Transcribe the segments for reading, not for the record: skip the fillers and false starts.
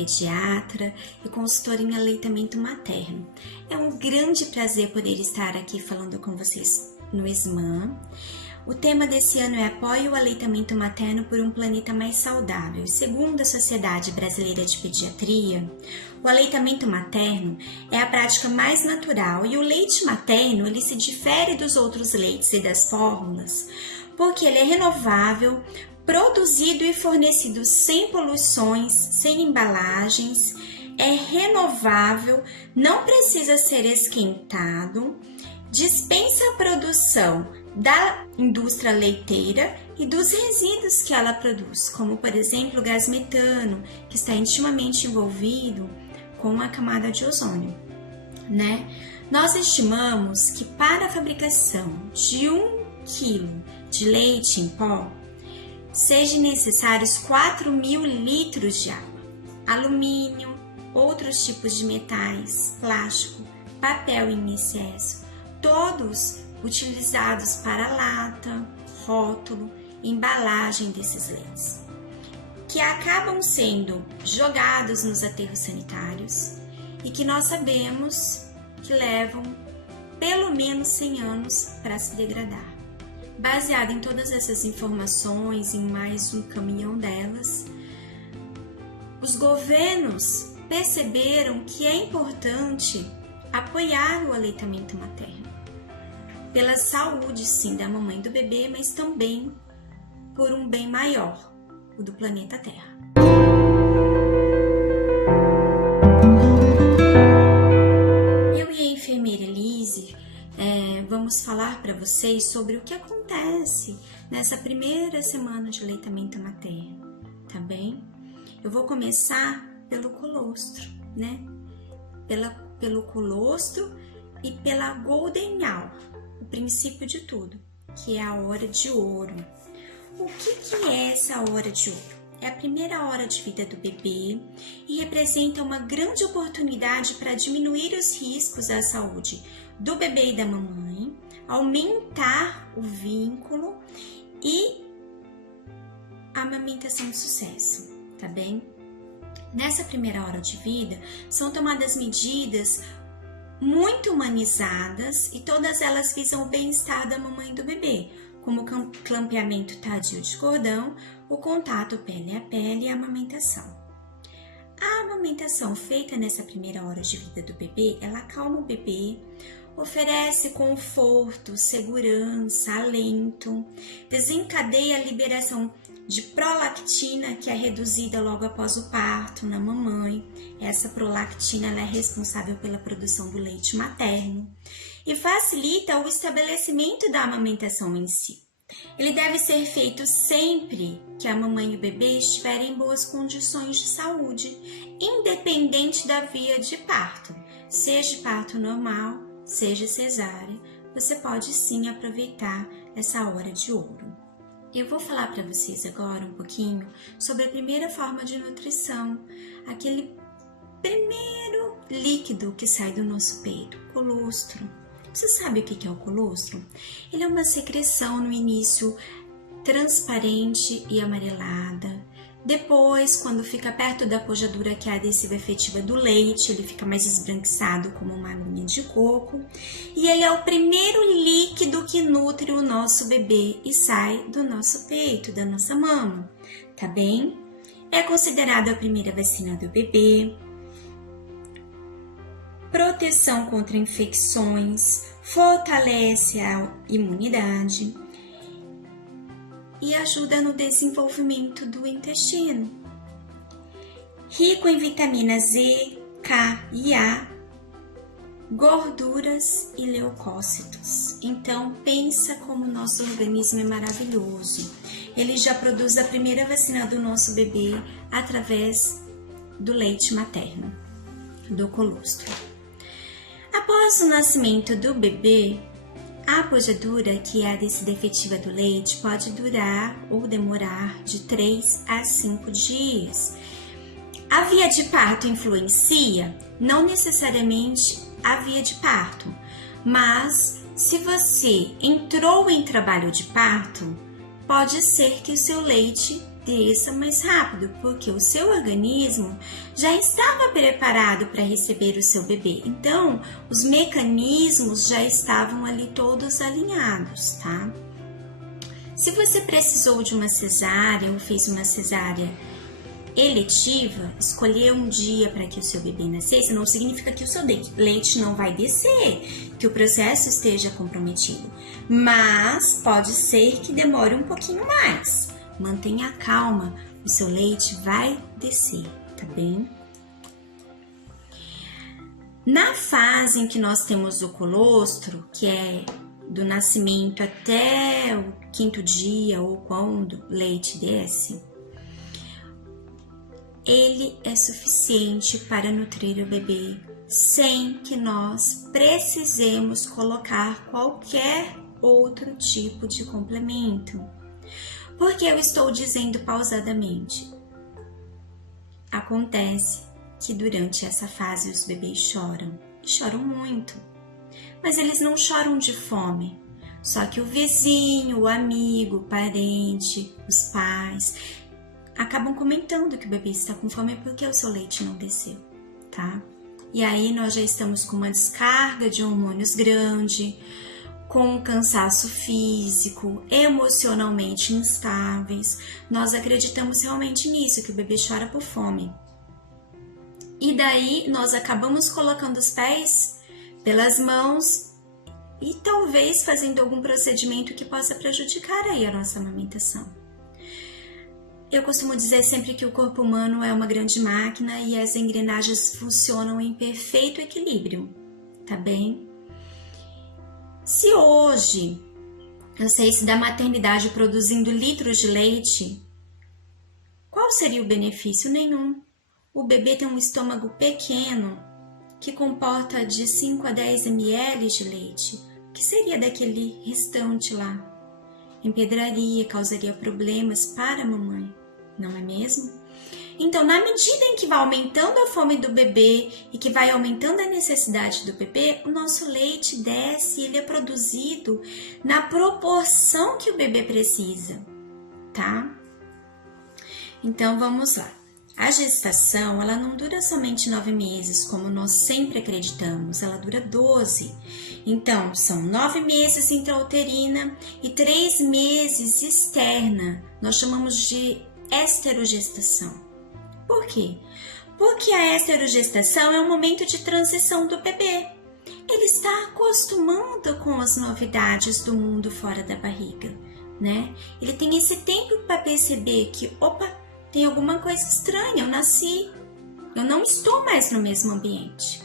pediatra e consultora em aleitamento materno. É um grande prazer poder estar aqui falando com vocês no SMAM. O tema desse ano é Apoio ao aleitamento materno por um planeta mais saudável. Segundo a Sociedade Brasileira de Pediatria, o aleitamento materno é a prática mais natural e o leite materno ele se difere dos outros leites e das fórmulas porque ele é renovável, produzido e fornecido sem poluições, sem embalagens, é renovável, não precisa ser esquentado, dispensa a produção da indústria leiteira e dos resíduos que ela produz, como por exemplo o gás metano, que está intimamente envolvido com a camada de ozônio, né? Nós estimamos que para a fabricação de 1 quilo de leite em pó, sejam necessários 4.000 litros de água, alumínio, outros tipos de metais, plástico, papel em excesso, todos utilizados para lata, rótulo, embalagem desses leites, que acabam sendo jogados nos aterros sanitários e que nós sabemos que levam pelo menos 100 anos para se degradar. Baseado em todas essas informações, em mais um caminhão delas, os governos perceberam que é importante apoiar o aleitamento materno, pela saúde, sim, da mamãe e do bebê, mas também por um bem maior, o do planeta Terra. Eu e a enfermeira Elise vamos falar para vocês sobre o que acontece nessa primeira semana de aleitamento materno, tá bem? Eu vou começar pelo colostro, né? Pelo colostro e pela Golden Hour, o princípio de tudo, que é a hora de ouro. O que é essa hora de ouro? É a primeira hora de vida do bebê e representa uma grande oportunidade para diminuir os riscos à saúde do bebê e da mamãe, aumentar o vínculo e a amamentação de sucesso, tá bem? Nessa primeira hora de vida, são tomadas medidas muito humanizadas e todas elas visam o bem-estar da mamãe e do bebê, como o clampeamento tardio de cordão, o contato pele a pele e a amamentação. A amamentação feita nessa primeira hora de vida do bebê, ela acalma o bebê, oferece conforto, segurança, alento, desencadeia a liberação de prolactina, que é reduzida logo após o parto na mamãe. Essa prolactina ela é responsável pela produção do leite materno e facilita o estabelecimento da amamentação em si. Ele deve ser feito sempre que a mamãe e o bebê estiverem em boas condições de saúde, independente da via de parto, seja parto normal, seja cesárea, você pode sim aproveitar essa hora de ouro. Eu vou falar para vocês agora um pouquinho sobre a primeira forma de nutrição, aquele primeiro líquido que sai do nosso peito, colostro. Você sabe o que é o colostro? Ele é uma secreção no início transparente e amarelada. Depois, quando fica perto da pojadura, que é a adesiva efetiva do leite, ele fica mais esbranquiçado como uma aguinha de coco. E ele é o primeiro líquido que nutre o nosso bebê e sai do nosso peito, da nossa mama, tá bem? É considerado a primeira vacina do bebê, proteção contra infecções, fortalece a imunidade e ajuda no desenvolvimento do intestino. Rico em vitaminas Z, K e A, gorduras e leucócitos. Então, pensa como o nosso organismo é maravilhoso. Ele já produz a primeira vacina do nosso bebê através do leite materno, do colostro. Após o nascimento do bebê, a pojadura, que é a descida efetiva do leite, pode durar ou demorar de 3 a 5 dias. A via de parto influencia? Não necessariamente a via de parto, mas se você entrou em trabalho de parto, pode ser que o seu leite desça mais rápido, porque o seu organismo já estava preparado para receber o seu bebê. Então, os mecanismos já estavam ali todos alinhados, tá? Se você precisou de uma cesárea ou fez uma cesárea eletiva, escolher um dia para que o seu bebê nascesse não significa que o seu leite não vai descer, que o processo esteja comprometido, mas pode ser que demore um pouquinho mais. Mantenha calma, o seu leite vai descer, tá bem? Na fase em que nós temos o colostro, que é do nascimento até o 5º dia ou quando o leite desce, ele é suficiente para nutrir o bebê sem que nós precisemos colocar qualquer outro tipo de complemento. Por que eu estou dizendo pausadamente? Acontece que durante essa fase os bebês choram, e choram muito, mas eles não choram de fome. Só que o vizinho, o amigo, o parente, os pais acabam comentando que o bebê está com fome porque o seu leite não desceu, tá? E aí nós já estamos com uma descarga de hormônios grande, com um cansaço físico, emocionalmente instáveis. Nós acreditamos realmente nisso, que o bebê chora por fome. E daí nós acabamos colocando os pés pelas mãos e talvez fazendo algum procedimento que possa prejudicar aí a nossa amamentação. Eu costumo dizer sempre que o corpo humano é uma grande máquina e as engrenagens funcionam em perfeito equilíbrio, tá bem? Se hoje, eu sei se da maternidade produzindo litros de leite, qual seria o benefício? Nenhum. O bebê tem um estômago pequeno que comporta de 5 a 10 ml de leite. O que seria daquele restante lá? Empedraria, causaria problemas para a mamãe, não é mesmo? Então, na medida em que vai aumentando a fome do bebê e que vai aumentando a necessidade do bebê, o nosso leite desce e ele é produzido na proporção que o bebê precisa, tá? Então, vamos lá. A gestação, ela não dura somente 9 meses, como nós sempre acreditamos, ela dura 12. Então, são 9 meses intrauterina e 3 meses externa. Nós chamamos de esterogestação. Por quê? Porque a esterogestação é um momento de transição do bebê. Ele está acostumando com as novidades do mundo fora da barriga, né? Ele tem esse tempo para perceber que, opa, tem alguma coisa estranha, eu nasci, eu não estou mais no mesmo ambiente.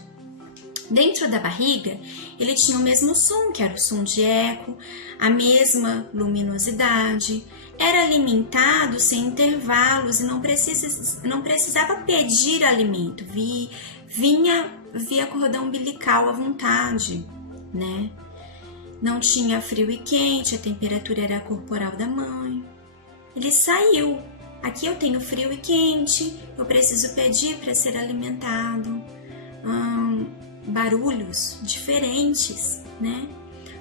Dentro da barriga, ele tinha o mesmo som, que era o som de eco, a mesma luminosidade, era alimentado sem intervalos e não precisava pedir alimento, vinha via cordão umbilical à vontade, né? Não tinha frio e quente, a temperatura era corporal da mãe. Ele saiu. Aqui eu tenho frio e quente, eu preciso pedir para ser alimentado. Barulhos diferentes, né?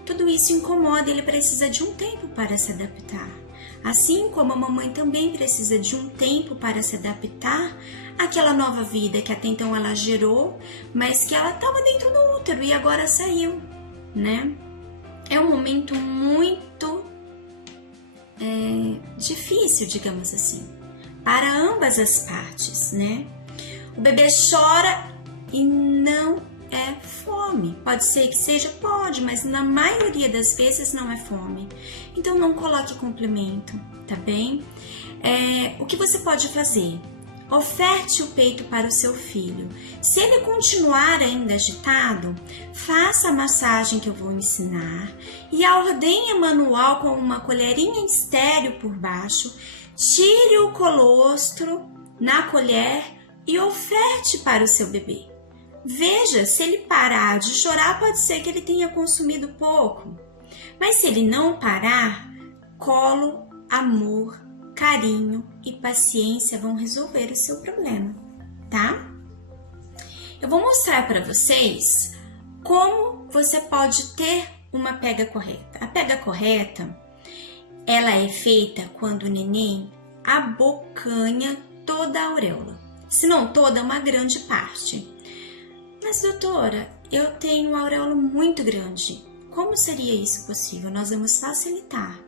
Tudo isso incomoda, ele precisa de um tempo para se adaptar. Assim como a mamãe também precisa de um tempo para se adaptar àquela nova vida que até então ela gerou, mas que ela estava dentro do útero e agora saiu, né? É um momento muito difícil, digamos assim, para ambas as partes, né? O bebê chora e não é fome. Pode ser que seja, pode, mas na maioria das vezes não é fome. Então não coloque complemento, tá bem? O que você pode fazer? Oferte o peito para o seu filho. Se ele continuar ainda agitado, faça a massagem que eu vou ensinar e a ordenha manual com uma colherinha estéril por baixo. Tire o colostro na colher e oferte para o seu bebê. Veja, se ele parar de chorar, pode ser que ele tenha consumido pouco. Mas se ele não parar, colo, amor, carinho e paciência vão resolver o seu problema, tá? Eu vou mostrar para vocês como você pode ter uma pega correta. A pega correta, ela é feita quando o neném abocanha toda a auréola. Se não toda, uma grande parte. Mas, doutora, eu tenho uma auréola muito grande. Como seria isso possível? Nós vamos facilitar.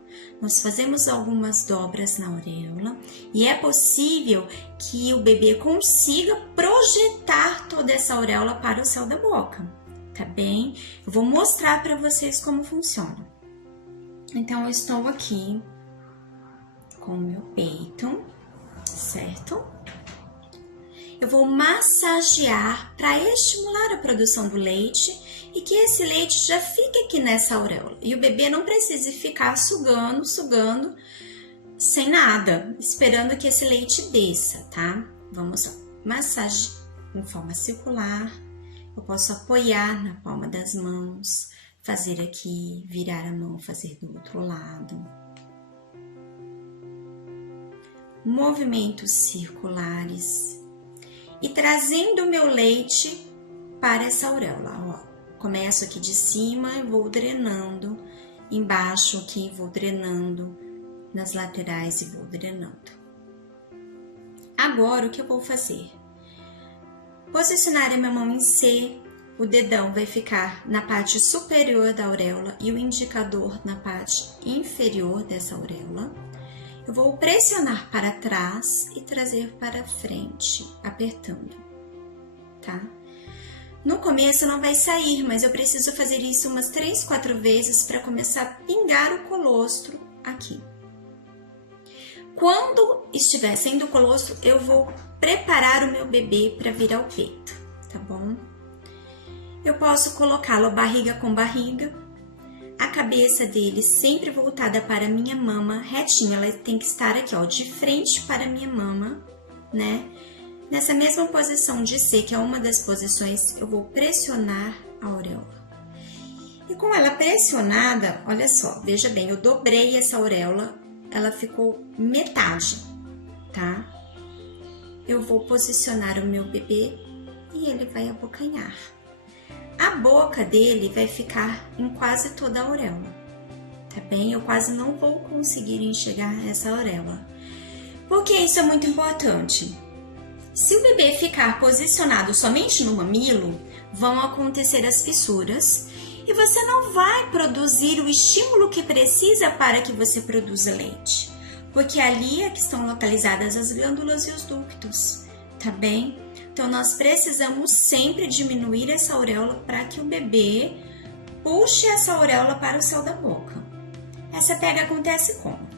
Nós fazemos algumas dobras na auréola e é possível que o bebê consiga projetar toda essa auréola para o céu da boca, tá bem? Eu vou mostrar para vocês como funciona. Então, eu estou aqui com o meu peito, certo? Eu vou massagear para estimular a produção do leite e que esse leite já fique aqui nessa auréola. E o bebê não precise ficar sugando sem nada, esperando que esse leite desça, tá? Vamos lá. Massagear em forma circular. Eu posso apoiar na palma das mãos, fazer aqui, virar a mão, fazer do outro lado. Movimentos circulares. E trazendo o meu leite para essa auréola, ó. Começo aqui de cima e vou drenando, embaixo aqui vou drenando, nas laterais e vou drenando. Agora, o que eu vou fazer? Posicionar a minha mão em C, o dedão vai ficar na parte superior da auréola e o indicador na parte inferior dessa auréola. Eu vou pressionar para trás e trazer para frente, apertando, tá? No começo não vai sair, mas eu preciso fazer isso umas 3, 4 vezes para começar a pingar o colostro aqui. Quando estiver saindo o colostro, eu vou preparar o meu bebê para vir ao peito, tá bom? Eu posso colocá-lo barriga com barriga, a cabeça dele sempre voltada para a minha mama, retinha, ela tem que estar aqui, ó, de frente para a minha mama, né? Nessa mesma posição de C, que é uma das posições, eu vou pressionar a auréola. E com ela pressionada, olha só, veja bem, eu dobrei essa auréola, ela ficou metade, tá? Eu vou posicionar o meu bebê e ele vai abocanhar. A boca dele vai ficar em quase toda a auréola, tá bem? Eu quase não vou conseguir enxergar essa auréola. Por que isso é muito importante? Se o bebê ficar posicionado somente no mamilo, vão acontecer as fissuras e você não vai produzir o estímulo que precisa para que você produza leite, porque ali é que estão localizadas as glândulas e os ductos, tá bem? Então, nós precisamos sempre diminuir essa auréola para que o bebê puxe essa auréola para o céu da boca. Essa pega acontece como?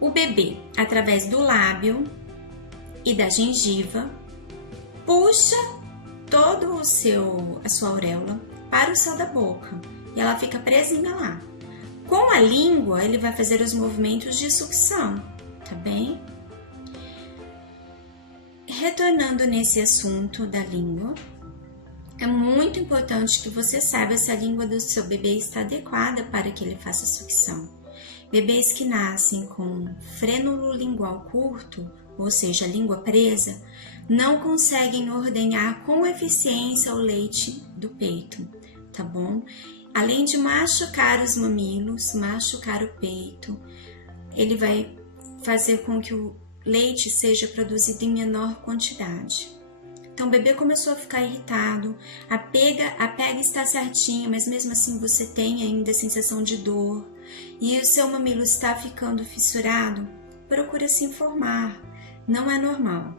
O bebê, através do lábio e da gengiva, puxa todo a sua auréola para o céu da boca e ela fica presinha lá. Com a língua, ele vai fazer os movimentos de sucção, tá bem? Retornando nesse assunto da língua, é muito importante que você saiba se a língua do seu bebê está adequada para que ele faça sucção. Bebês que nascem com frênulo lingual curto, ou seja, língua presa, não conseguem ordenhar com eficiência o leite do peito, tá bom? Além de machucar os mamilos, machucar o peito, ele vai fazer com que o leite seja produzido em menor quantidade. Então, o bebê começou a ficar irritado, a pega está certinha, mas mesmo assim você tem ainda a sensação de dor e o seu mamilo está ficando fissurado, procura se informar, não é normal.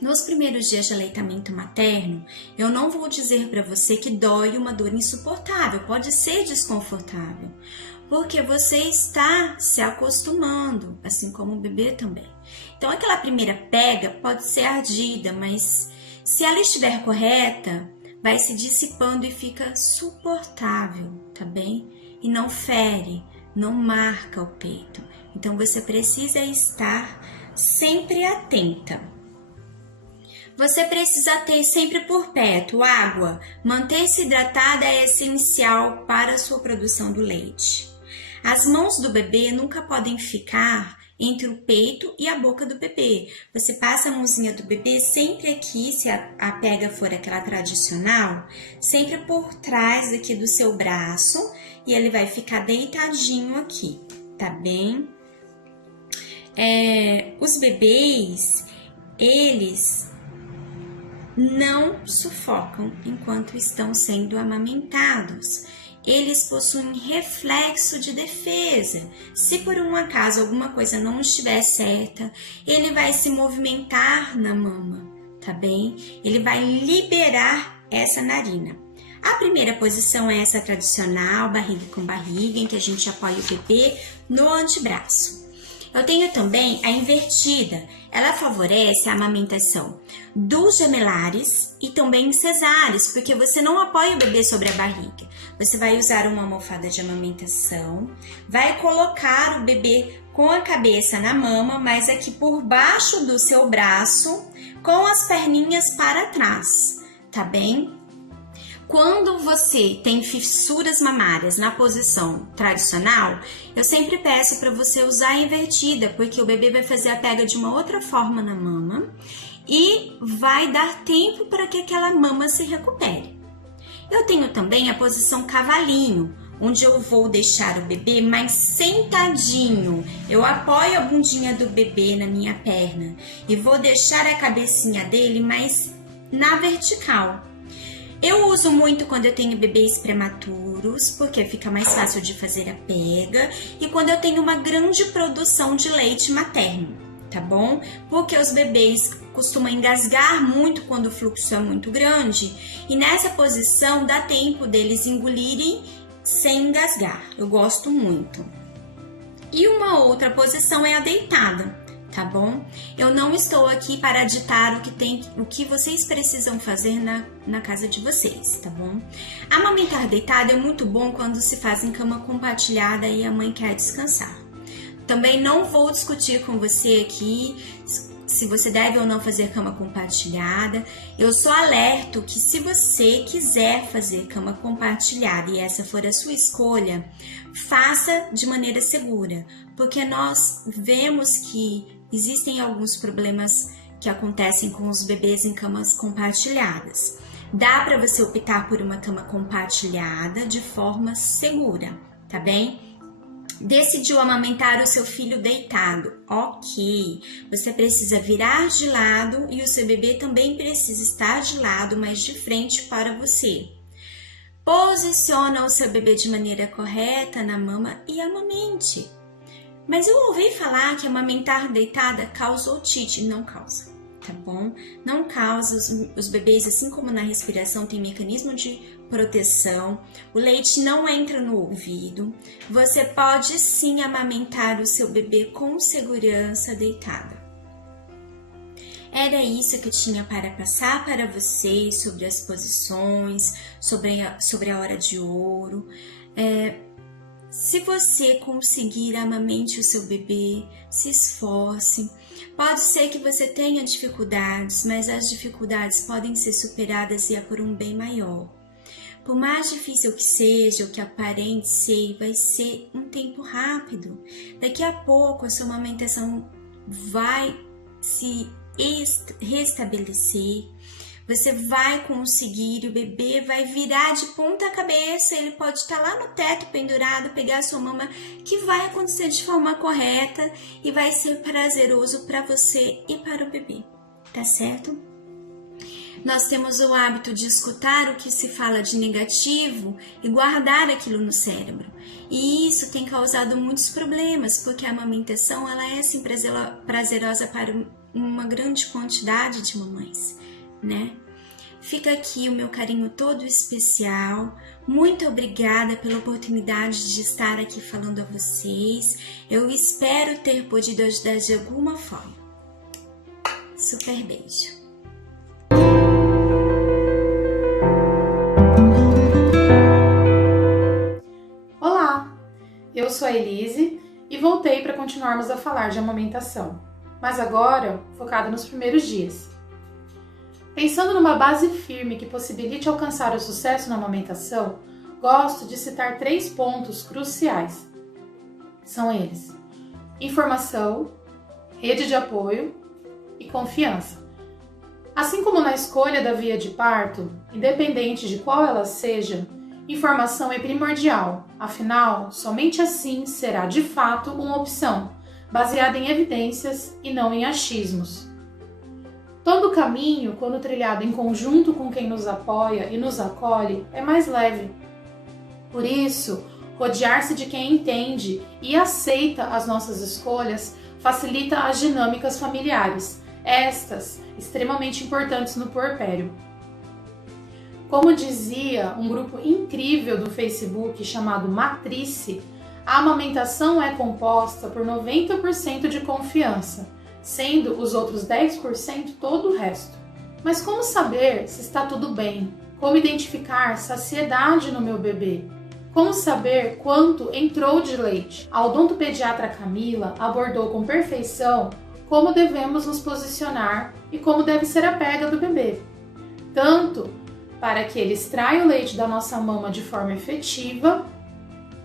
Nos primeiros dias de aleitamento materno, eu não vou dizer para você que dói uma dor insuportável, pode ser desconfortável, porque você está se acostumando, assim como o bebê também. Então, aquela primeira pega pode ser ardida, mas se ela estiver correta, vai se dissipando e fica suportável, tá bem? E não fere, não marca o peito. Então, você precisa estar sempre atenta. Você precisa ter sempre por perto água. Manter-se hidratada é essencial para a sua produção do leite. As mãos do bebê nunca podem ficar entre o peito e a boca do bebê. Você passa a mãozinha do bebê sempre aqui, se a pega for aquela tradicional, sempre por trás aqui do seu braço e ele vai ficar deitadinho aqui, tá bem? os bebês, eles não sufocam enquanto estão sendo amamentados. Eles possuem reflexo de defesa. Se por um acaso alguma coisa não estiver certa, ele vai se movimentar na mama, tá bem? Ele vai liberar essa narina. A primeira posição é essa tradicional, barriga com barriga, em que a gente apoia o bebê no antebraço. Eu tenho também a invertida. Ela favorece a amamentação dos gemelares e também cesáreos, porque você não apoia o bebê sobre a barriga. Você vai usar uma almofada de amamentação, vai colocar o bebê com a cabeça na mama, mas aqui por baixo do seu braço, com as perninhas para trás, tá bem? Quando você tem fissuras mamárias na posição tradicional, eu sempre peço para você usar a invertida, porque o bebê vai fazer a pega de uma outra forma na mama e vai dar tempo para que aquela mama se recupere. Eu tenho também a posição cavalinho, onde eu vou deixar o bebê mais sentadinho. Eu apoio a bundinha do bebê na minha perna e vou deixar a cabecinha dele mais na vertical. Eu uso muito quando eu tenho bebês prematuros, porque fica mais fácil de fazer a pega, e quando eu tenho uma grande produção de leite materno, tá bom? Porque os bebês costumam engasgar muito quando o fluxo é muito grande, e nessa posição dá tempo deles engolirem sem engasgar. Eu gosto muito. E uma outra posição é a deitada, tá bom? Eu não estou aqui para ditar o que vocês precisam fazer na casa de vocês, tá bom? Amamentar deitada é muito bom quando se faz em cama compartilhada e a mãe quer descansar. Também não vou discutir com você aqui se você deve ou não fazer cama compartilhada. Eu só alerto que se você quiser fazer cama compartilhada e essa for a sua escolha, faça de maneira segura, porque nós vemos que existem alguns problemas que acontecem com os bebês em camas compartilhadas. Dá para você optar por uma cama compartilhada de forma segura, tá bem? Decidiu amamentar o seu filho deitado, ok. Você precisa virar de lado e o seu bebê também precisa estar de lado, mas de frente para você. Posiciona o seu bebê de maneira correta na mama e amamente. Mas eu ouvi falar que amamentar deitada causa otite. Não causa, tá bom? Não causa. Os bebês, assim como na respiração, tem mecanismo de proteção. O leite não entra no ouvido. Você pode sim amamentar o seu bebê com segurança deitada. Era isso que eu tinha para passar para vocês sobre as posições, sobre a hora de ouro. Se você conseguir, amamente o seu bebê, se esforce. Pode ser que você tenha dificuldades, mas as dificuldades podem ser superadas e é por um bem maior. Por mais difícil que seja, o que aparente ser, vai ser um tempo rápido. Daqui a pouco a sua amamentação vai se restabelecer. Você vai conseguir, o bebê vai virar de ponta cabeça, ele pode estar lá no teto pendurado, pegar a sua mama, que vai acontecer de forma correta e vai ser prazeroso para você e para o bebê, tá certo? Nós temos o hábito de escutar o que se fala de negativo e guardar aquilo no cérebro. E isso tem causado muitos problemas, porque a amamentação ela é assim prazerosa para uma grande quantidade de mamães, né? Fica aqui o meu carinho todo especial. Muito obrigada pela oportunidade de estar aqui falando a vocês. Eu espero ter podido ajudar de alguma forma. Super beijo. Eu sou a Elise e voltei para continuarmos a falar de amamentação, mas agora focada nos primeiros dias. Pensando numa base firme que possibilite alcançar o sucesso na amamentação, gosto de citar 3 pontos cruciais. São eles: informação, rede de apoio e confiança. Assim como na escolha da via de parto, independente de qual ela seja, informação é primordial, afinal, somente assim será de fato uma opção, baseada em evidências e não em achismos. Todo caminho, quando trilhado em conjunto com quem nos apoia e nos acolhe, é mais leve. Por isso, rodear-se de quem entende e aceita as nossas escolhas facilita as dinâmicas familiares, estas extremamente importantes no puerpério. Como dizia um grupo incrível do Facebook chamado Matrice, a amamentação é composta por 90% de confiança, sendo os outros 10% todo o resto. Mas como saber se está tudo bem? Como identificar saciedade no meu bebê? Como saber quanto entrou de leite? A odontopediatra Camila abordou com perfeição como devemos nos posicionar e como deve ser a pega do bebê, tanto para que ele extraia o leite da nossa mama de forma efetiva,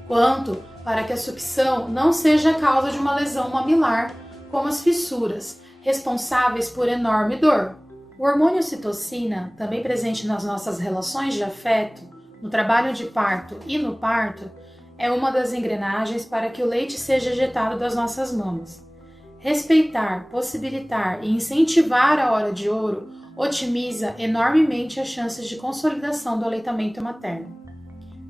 quanto para que a sucção não seja a causa de uma lesão mamilar, como as fissuras, responsáveis por enorme dor. O hormônio ocitocina, também presente nas nossas relações de afeto, no trabalho de parto e no parto, é uma das engrenagens para que o leite seja ejetado das nossas mamas. Respeitar, possibilitar e incentivar a hora de ouro otimiza enormemente as chances de consolidação do aleitamento materno.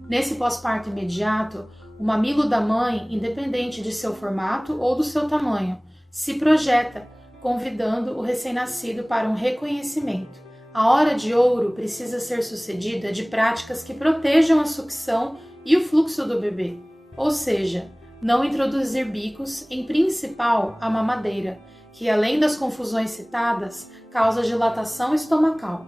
Nesse pós-parto imediato, o mamilo da mãe, independente de seu formato ou do seu tamanho, se projeta, convidando o recém-nascido para um reconhecimento. A hora de ouro precisa ser sucedida de práticas que protejam a sucção e o fluxo do bebê, ou seja, não introduzir bicos, em principal a mamadeira, que além das confusões citadas, causa dilatação estomacal.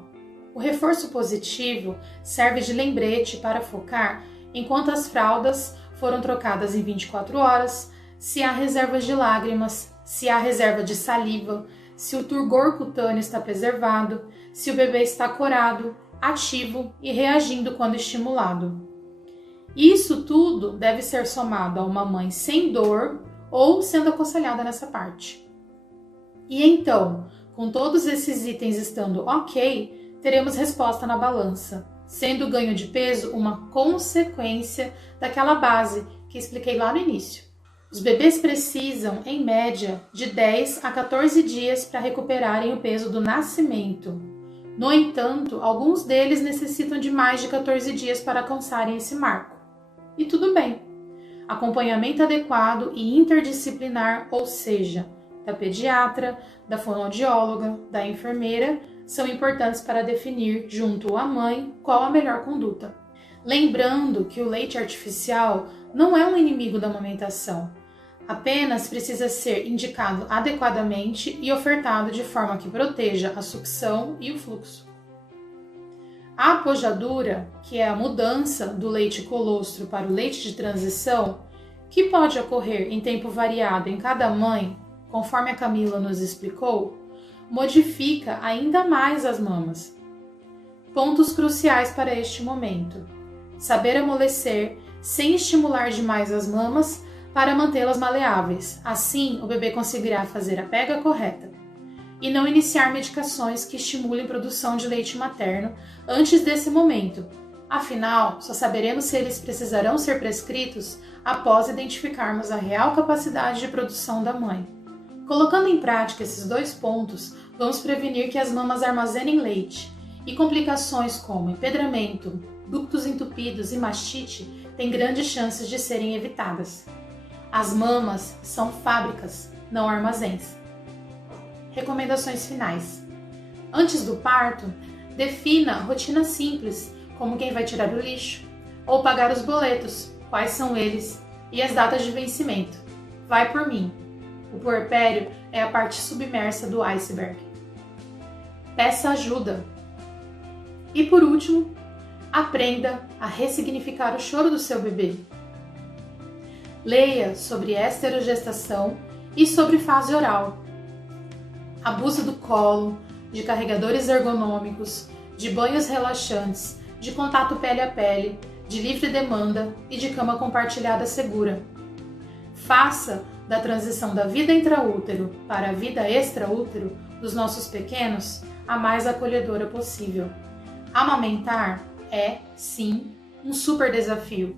O reforço positivo serve de lembrete para focar enquanto as fraldas foram trocadas em 24 horas, se há reservas de lágrimas, se há reserva de saliva, se o turgor cutâneo está preservado, se o bebê está corado, ativo e reagindo quando estimulado. Isso tudo deve ser somado a uma mãe sem dor ou sendo aconselhada nessa parte. E então, com todos esses itens estando ok, teremos resposta na balança, sendo o ganho de peso uma consequência daquela base que expliquei lá no início. Os bebês precisam, em média, de 10 a 14 dias para recuperarem o peso do nascimento. No entanto, alguns deles necessitam de mais de 14 dias para alcançarem esse marco. E tudo bem. Acompanhamento adequado e interdisciplinar, ou seja, da pediatra, da fonoaudióloga, da enfermeira, são importantes para definir, junto à mãe, qual a melhor conduta. Lembrando que o leite artificial não é um inimigo da amamentação, apenas precisa ser indicado adequadamente e ofertado de forma que proteja a sucção e o fluxo. A apojadura, que é a mudança do leite colostro para o leite de transição, que pode ocorrer em tempo variado em cada mãe, conforme a Camila nos explicou, modifica ainda mais as mamas. Pontos cruciais para este momento: saber amolecer sem estimular demais as mamas para mantê-las maleáveis, assim o bebê conseguirá fazer a pega correta. E não iniciar medicações que estimulem produção de leite materno antes desse momento, afinal, só saberemos se eles precisarão ser prescritos após identificarmos a real capacidade de produção da mãe. Colocando em prática esses dois pontos, vamos prevenir que as mamas armazenem leite, e complicações como empedramento, ductos entupidos e mastite têm grandes chances de serem evitadas. As mamas são fábricas, não armazéns. Recomendações finais. Antes do parto, defina rotinas simples, como quem vai tirar o lixo, ou pagar os boletos, quais são eles, e as datas de vencimento. Vai por mim. O puerpério é a parte submersa do iceberg. Peça ajuda. E por último, aprenda a ressignificar o choro do seu bebê. Leia sobre esterogestação e sobre fase oral. Abuso do colo, de carregadores ergonômicos, de banhos relaxantes, de contato pele a pele, de livre demanda e de cama compartilhada segura. Faça da transição da vida intraútero para a vida extraútero dos nossos pequenos a mais acolhedora possível. Amamentar é, sim, um super desafio,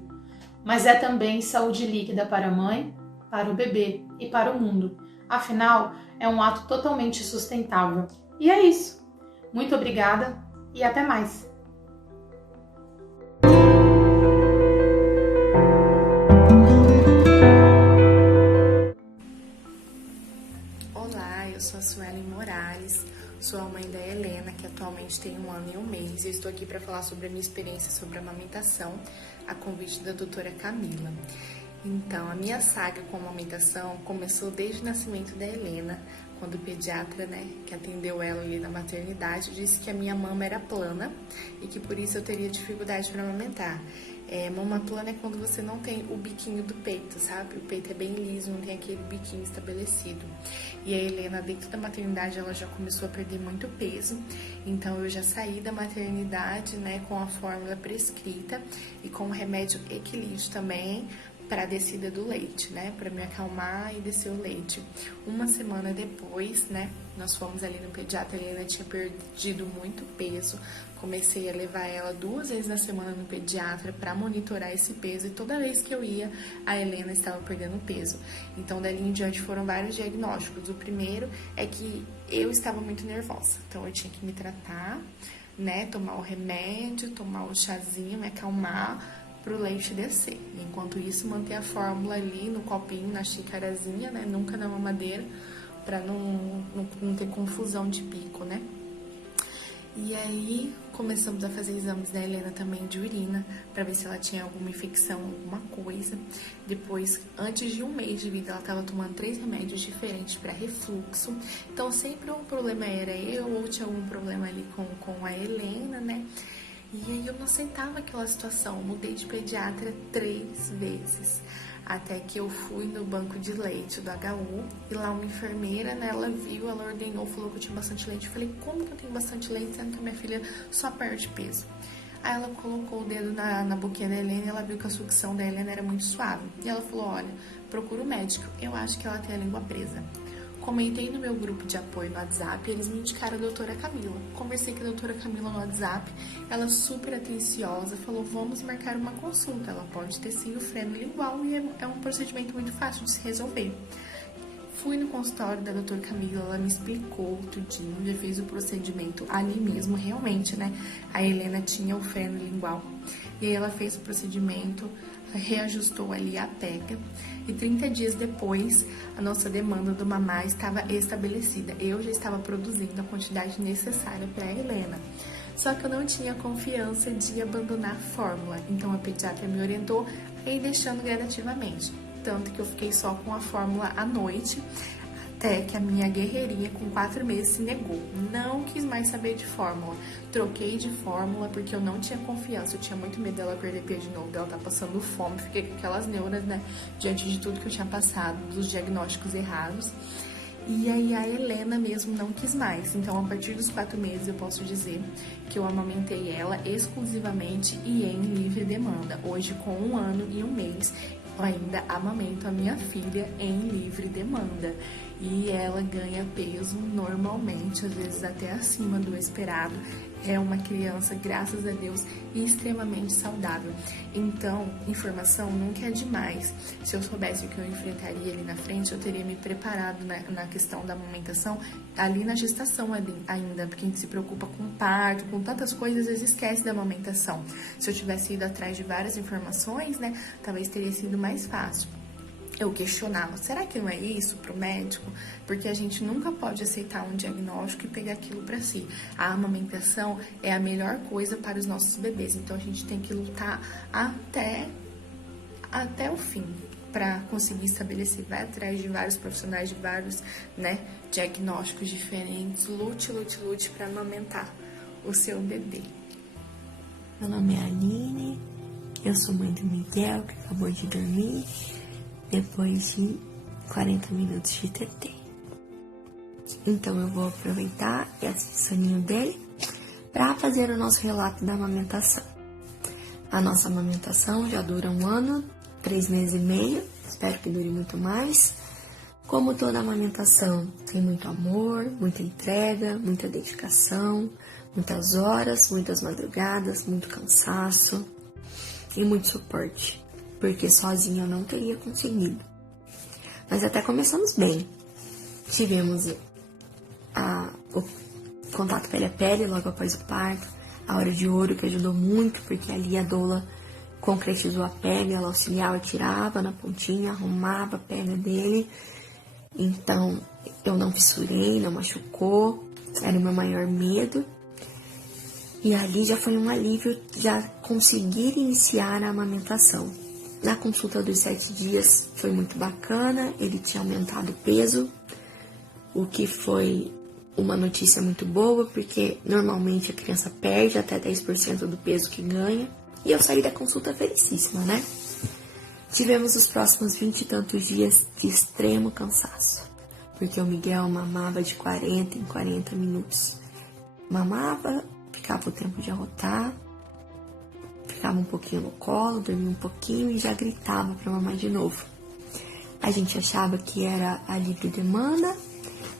mas é também saúde líquida para a mãe, para o bebê e para o mundo. Afinal, é um ato totalmente sustentável. E é isso. Muito obrigada e até mais! Olá, eu sou a Suelen Morales, sou a mãe da Helena, que atualmente tem 1 ano e 1 mês. Eu estou aqui para falar sobre a minha experiência sobre a amamentação, a convite da doutora Camila. Então, a minha saga com a amamentação começou desde o nascimento da Helena, quando o pediatra, que atendeu ela ali na maternidade, disse que a minha mama era plana e que por isso eu teria dificuldade para amamentar. Mama plana é quando você não tem o biquinho do peito, sabe? O peito é bem liso, não tem aquele biquinho estabelecido. E a Helena, dentro da maternidade, ela já começou a perder muito peso. Então, eu já saí da maternidade, com a fórmula prescrita e com o remédio Equilídio também, para a descida do leite, para me acalmar e descer o leite. 1 semana depois, nós fomos ali no pediatra, a Helena tinha perdido muito peso. Comecei a levar ela 2 vezes na semana no pediatra para monitorar esse peso, e toda vez que eu ia, a Helena estava perdendo peso. Então, dali em diante foram vários diagnósticos. O primeiro é que eu estava muito nervosa, então eu tinha que me tratar, tomar o remédio, tomar o chazinho, me acalmar, para o leite descer. Enquanto isso, manter a fórmula ali no copinho, na xicarazinha, nunca na mamadeira, para não ter confusão de pico, E aí, começamos a fazer exames da Helena também de urina, para ver se ela tinha alguma infecção, alguma coisa. Depois, antes de 1 mês de vida, ela estava tomando 3 remédios diferentes para refluxo. Então, sempre um problema era eu, ou tinha algum problema ali com a Helena, E aí eu não aceitava aquela situação, mudei de pediatra 3 vezes, até que eu fui no banco de leite do HU, e lá uma enfermeira, ela viu, ela ordenou, falou que eu tinha bastante leite. Eu falei, como que eu tenho bastante leite, sendo que a minha filha só perde peso? Aí ela colocou o dedo na boquinha da Helena e ela viu que a sucção da Helena era muito suave. E ela falou, olha, procura o médico, eu acho que ela tem a língua presa. Comentei no meu grupo de apoio no WhatsApp e eles me indicaram a doutora Camila. Conversei com a doutora Camila no WhatsApp, ela super atenciosa, falou, vamos marcar uma consulta. Ela pode ter sim o freno lingual e é um procedimento muito fácil de se resolver. Fui no consultório da doutora Camila, ela me explicou tudinho, já fiz o procedimento ali mesmo, realmente, A Helena tinha o freno lingual. E aí ela fez o procedimento, reajustou ali a pega, e 30 dias depois, a nossa demanda do mamar estava estabelecida. Eu já estava produzindo a quantidade necessária para a Helena. Só que eu não tinha confiança de abandonar a fórmula, então a pediatra me orientou a ir deixando gradativamente. Tanto que eu fiquei só com a fórmula à noite, até que a minha guerreirinha com 4 meses se negou, não quis mais saber de fórmula. Troquei de fórmula porque eu não tinha confiança, eu tinha muito medo dela perder peso de novo, dela tá passando fome, fiquei com aquelas neuras, diante de tudo que eu tinha passado, dos diagnósticos errados. E aí a Helena mesmo não quis mais, então a partir dos 4 meses eu posso dizer que eu amamentei ela exclusivamente e em livre demanda. Hoje, com 1 ano e 1 mês, eu ainda amamento a minha filha em livre demanda. E ela ganha peso normalmente, às vezes até acima do esperado. É uma criança, graças a Deus, extremamente saudável. Então, informação nunca é demais. Se eu soubesse o que eu enfrentaria ali na frente, eu teria me preparado na questão da amamentação, ali na gestação ainda, porque a gente se preocupa com parto, com tantas coisas, às vezes esquece da amamentação. Se eu tivesse ido atrás de várias informações, talvez teria sido mais fácil. Eu questionava, será que não é isso para o médico? Porque a gente nunca pode aceitar um diagnóstico e pegar aquilo para si. A amamentação é a melhor coisa para os nossos bebês, então a gente tem que lutar até o fim para conseguir estabelecer. Vai atrás de vários profissionais, de vários diagnósticos diferentes. Lute para amamentar o seu bebê. Meu nome é Aline, eu sou mãe do Miguel, que acabou de dormir depois de 40 minutos de TT. Então eu vou aproveitar esse soninho dele para fazer o nosso relato da amamentação. A nossa amamentação já dura 1 ano, 3 meses e meio, espero que dure muito mais. Como toda amamentação, tem muito amor, muita entrega, muita dedicação, muitas horas, muitas madrugadas, muito cansaço e muito suporte, porque sozinha eu não teria conseguido. Mas até começamos bem. Tivemos o contato pele a pele logo após o parto, a hora de ouro, que ajudou muito, porque ali a doula concretizou a pele, ela auxiliava, tirava na pontinha, arrumava a pele dele. Então, eu não fissurei, não machucou, era o meu maior medo. E ali já foi um alívio já conseguir iniciar a amamentação. Na consulta dos 7 dias foi muito bacana, ele tinha aumentado o peso, o que foi uma notícia muito boa, porque normalmente a criança perde até 10% do peso que ganha. E eu saí da consulta felicíssima, né? Tivemos os próximos 20 e tantos dias de extremo cansaço, porque o Miguel mamava de 40 em 40 minutos. Mamava, ficava o tempo de arrotar, ficava um pouquinho no colo, dormia um pouquinho e já gritava para mamar de novo. A gente achava que era a livre demanda,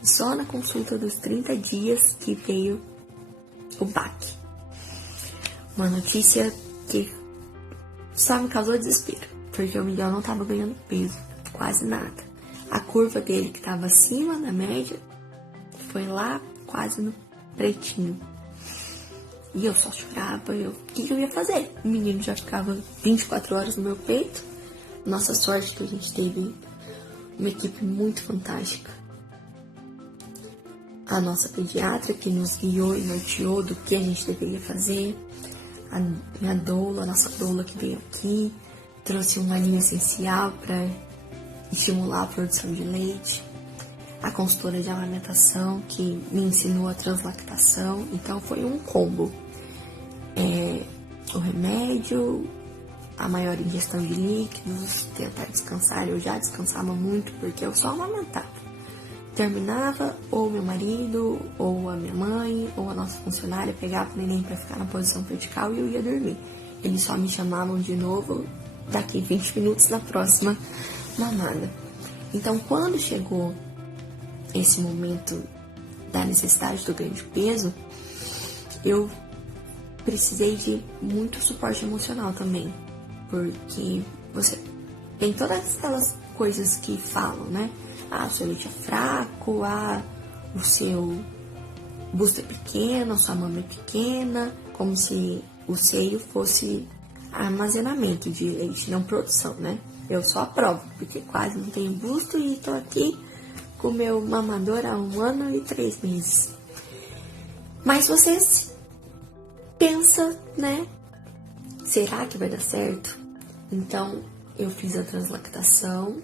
e só na consulta dos 30 dias que veio o baque. Uma notícia que só me causou desespero, porque o Miguel não estava ganhando peso, quase nada. A curva dele, que estava acima da média, foi lá quase no pretinho. E eu só chorava, o que eu ia fazer? O menino já ficava 24 horas no meu peito. Nossa sorte que a gente teve uma equipe muito fantástica. A nossa pediatra que nos guiou e norteou do que a gente deveria fazer. A minha doula, a nossa doula que veio aqui, trouxe uma linha essencial para estimular a produção de leite. A consultora de amamentação que me ensinou a translactação. Então foi um combo. O remédio, a maior ingestão de líquidos, tentar descansar. Eu já descansava muito porque eu só amamentava. Terminava, ou meu marido, ou a minha mãe, ou a nossa funcionária pegava o neném para ficar na posição vertical e eu ia dormir. Eles só me chamavam de novo daqui 20 minutos na próxima mamada. Então, quando chegou esse momento da necessidade do ganho de peso, eu precisei de muito suporte emocional também, porque você tem todas aquelas coisas que falam, né? O seu leite é fraco, o seu busto é pequeno, a sua mama é pequena, como se o seio fosse armazenamento de leite, não produção, né? Eu só aprovo, porque quase não tenho busto e tô aqui com o meu mamador há 1 ano e 3 meses. Mas vocês pensa, né? Será que vai dar certo? Então, eu fiz a translactação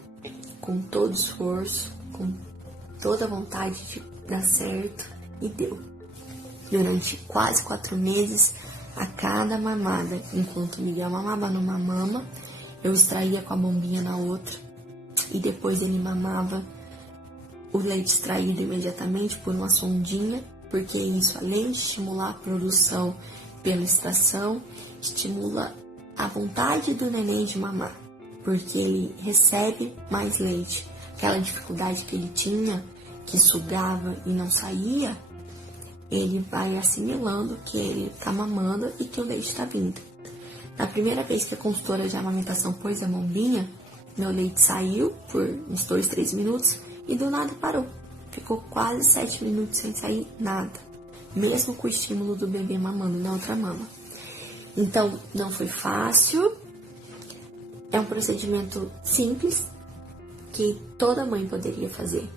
com todo esforço, com toda a vontade de dar certo, e deu. Durante quase 4 meses, a cada mamada, enquanto o Miguel mamava numa mama, eu extraía com a bombinha na outra, e depois ele mamava o leite extraído imediatamente por uma sondinha, porque isso, além de estimular a produção pela extração, estimula a vontade do neném de mamar, porque ele recebe mais leite. Aquela dificuldade que ele tinha, que sugava e não saía, ele vai assimilando que ele está mamando e que o leite está vindo. Na primeira vez que a consultora de amamentação pôs a bombinha, meu leite saiu por uns 2, 3 minutos e do nada parou. Ficou quase 7 minutos sem sair nada, mesmo com o estímulo do bebê mamando na outra mama. Então, não foi fácil. É um procedimento simples que toda mãe poderia fazer,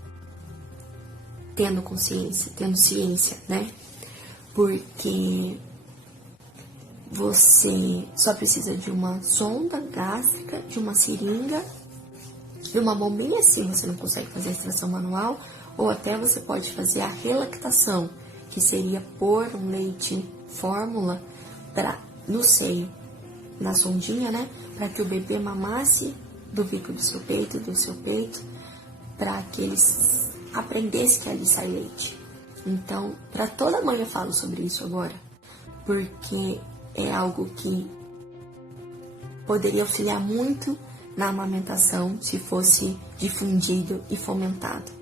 tendo consciência, tendo ciência, né? Porque você só precisa de uma sonda gástrica, de uma seringa, de uma bombinha, se você não consegue fazer a extração manual, ou até você pode fazer a relactação, que seria pôr um leite fórmula no seio, na sondinha, né? Para que o bebê mamasse do bico do seu peito, para que eles aprendessem que ali sai leite. Então, para toda mãe eu falo sobre isso agora, porque é algo que poderia auxiliar muito na amamentação se fosse difundido e fomentado.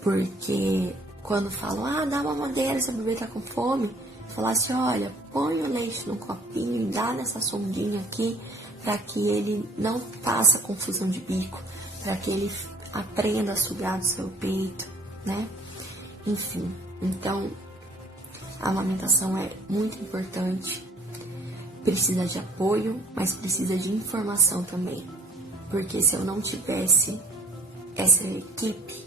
Porque quando falam, dá mamadeira se o bebê tá com fome, falasse, olha, põe o leite no copinho e dá nessa sondinha aqui, para que ele não faça confusão de bico, para que ele aprenda a sugar do seu peito, né? Enfim, então a amamentação é muito importante. Precisa de apoio, mas precisa de informação também. Porque se eu não tivesse essa equipe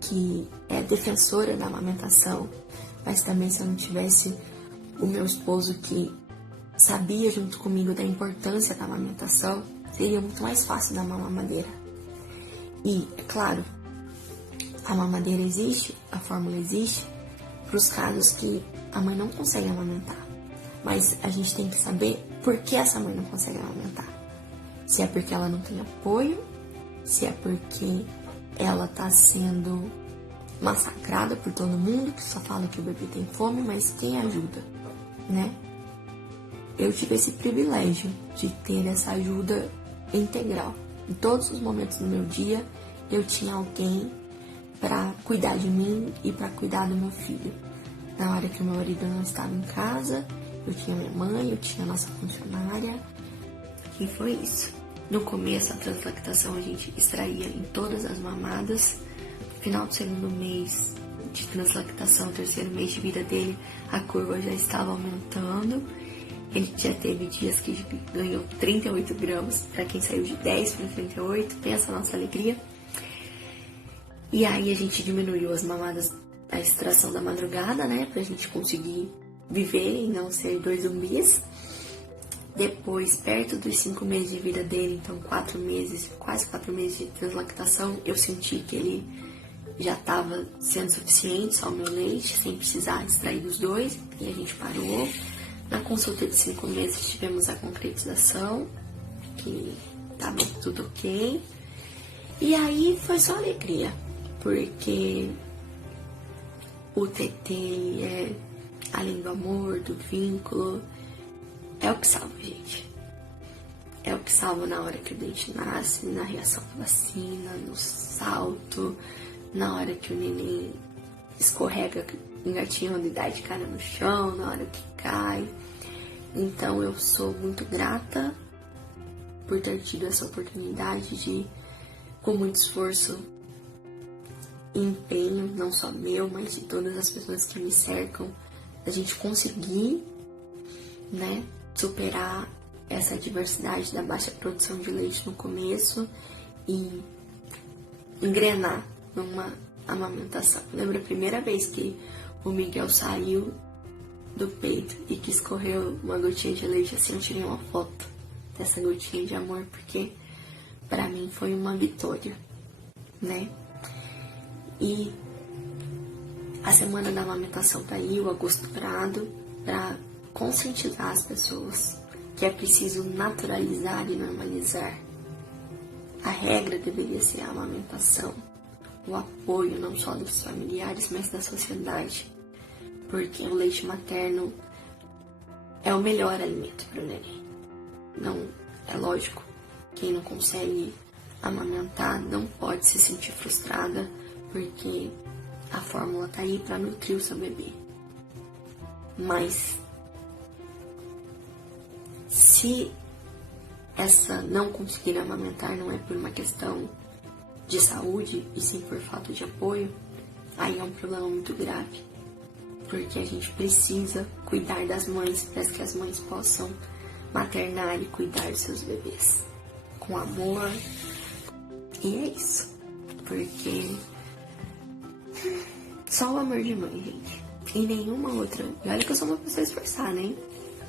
que é defensora da amamentação, mas também se eu não tivesse o meu esposo que sabia junto comigo da importância da amamentação, seria muito mais fácil dar uma mamadeira. E, é claro, a mamadeira existe, a fórmula existe, para os casos que a mãe não consegue amamentar. Mas a gente tem que saber por que essa mãe não consegue amamentar. Se é porque ela não tem apoio, se é porque ela está sendo massacrada por todo mundo, que só fala que o bebê tem fome, mas quem ajuda, né? Eu tive esse privilégio de ter essa ajuda integral. Em todos os momentos do meu dia, eu tinha alguém para cuidar de mim e para cuidar do meu filho. Na hora que o meu marido não estava em casa, eu tinha minha mãe, eu tinha a nossa funcionária. E foi isso. No começo, a translactação a gente extraía em todas as mamadas. No final do segundo mês de translactação, terceiro mês de vida dele, a curva já estava aumentando. Ele já teve dias que ganhou 38 gramas. Para quem saiu de 10 para 38, pensa a nossa alegria. E aí a gente diminuiu as mamadas, a extração da madrugada, né? Pra gente conseguir viver e não ser 2 zumbis. Depois, perto dos 5 meses de vida dele, então 4 meses, quase 4 meses de translactação, eu senti que ele já estava sendo suficiente, só o meu leite, sem precisar extrair dos 2, e a gente parou. Na consulta de 5 meses tivemos a concretização, que estava tudo ok. E aí foi só alegria, porque o TT é, além do amor, do vínculo, é o que salva, gente. É o que salva na hora que o dente nasce, na reação da vacina, no salto, na hora que o neném escorrega, engatinhando e dá de cara no chão, na hora que cai. Então eu sou muito grata por ter tido essa oportunidade de, com muito esforço e empenho, não só meu, mas de todas as pessoas que me cercam, a gente conseguir, né, superar essa adversidade da baixa produção de leite no começo e engrenar numa amamentação. Eu lembro a primeira vez que o Miguel saiu do peito e que escorreu uma gotinha de leite, assim, eu tirei uma foto dessa gotinha de amor, porque pra mim foi uma vitória, né? E a semana da amamentação tá aí, o Agosto Prado, pra conscientizar as pessoas que é preciso naturalizar e normalizar. A regra deveria ser a amamentação, o apoio não só dos familiares, mas da sociedade, porque o leite materno é o melhor alimento para o neném. Não, é lógico, quem não consegue amamentar não pode se sentir frustrada, porque a fórmula tá aí para nutrir o seu bebê. Mas se essa não conseguir amamentar não é por uma questão de saúde e sim por falta de apoio, aí é um problema muito grave, porque a gente precisa cuidar das mães para que as mães possam maternar e cuidar dos seus bebês com amor. E é isso, porque só o amor de mãe, gente. Em nenhuma outra, e olha que eu sou uma pessoa esforçada, hein?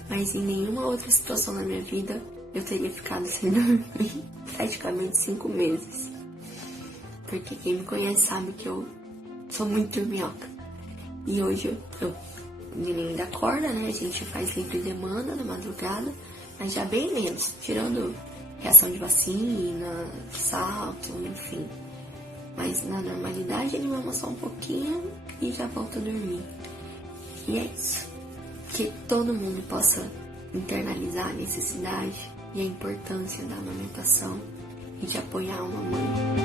Mas em nenhuma outra situação na minha vida eu teria ficado sem dormir praticamente 5 meses. Porque quem me conhece sabe que eu sou muito dorminhoca. E hoje o neném ainda acorda, né? A gente faz livre demanda na madrugada, mas já bem menos, tirando reação de vacina, salto, enfim. Mas na normalidade ele mama só um pouquinho e já volta a dormir. E é isso. Que todo mundo possa internalizar a necessidade e a importância da amamentação e de apoiar uma mãe.